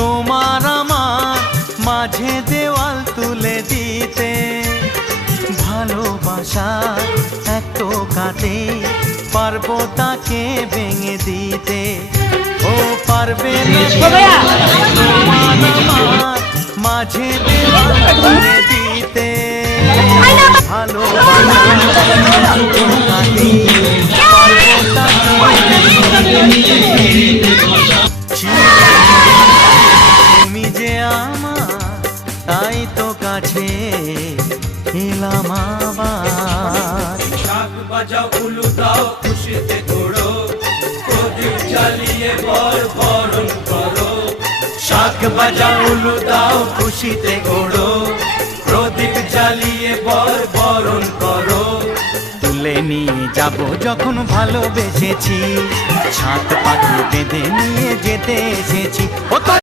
তোমার আমার মাঝে দেওয়াল তুলে দিতে, ভালোবাসা এক টোকাতে পারবো তাকে ভেঙে দিতে। ও পারবে না তোমার আমার মাঝে দেওয়াল তুলে দিতে, ভালোবাসা এক টোকাতে পারবো তাকে ভেঙে দিতে। তুমি যে আমার তাই তো কাছে এলাম আবার। শাক বাজাও উলু দাও খুশিতে ঘোড়ো, প্রদীপ জ্বালিয়ে বরণ করো। শাক বাজাও উলু দাও খুশিতে ঘোড়ো, প্রদীপ জ্বালিয়ে বরণ করো। তুলে নিয়ে যাব যখন ভালোবেসেছি, সাত পাখি বেঁধে নিয়ে যেতে এসেছি।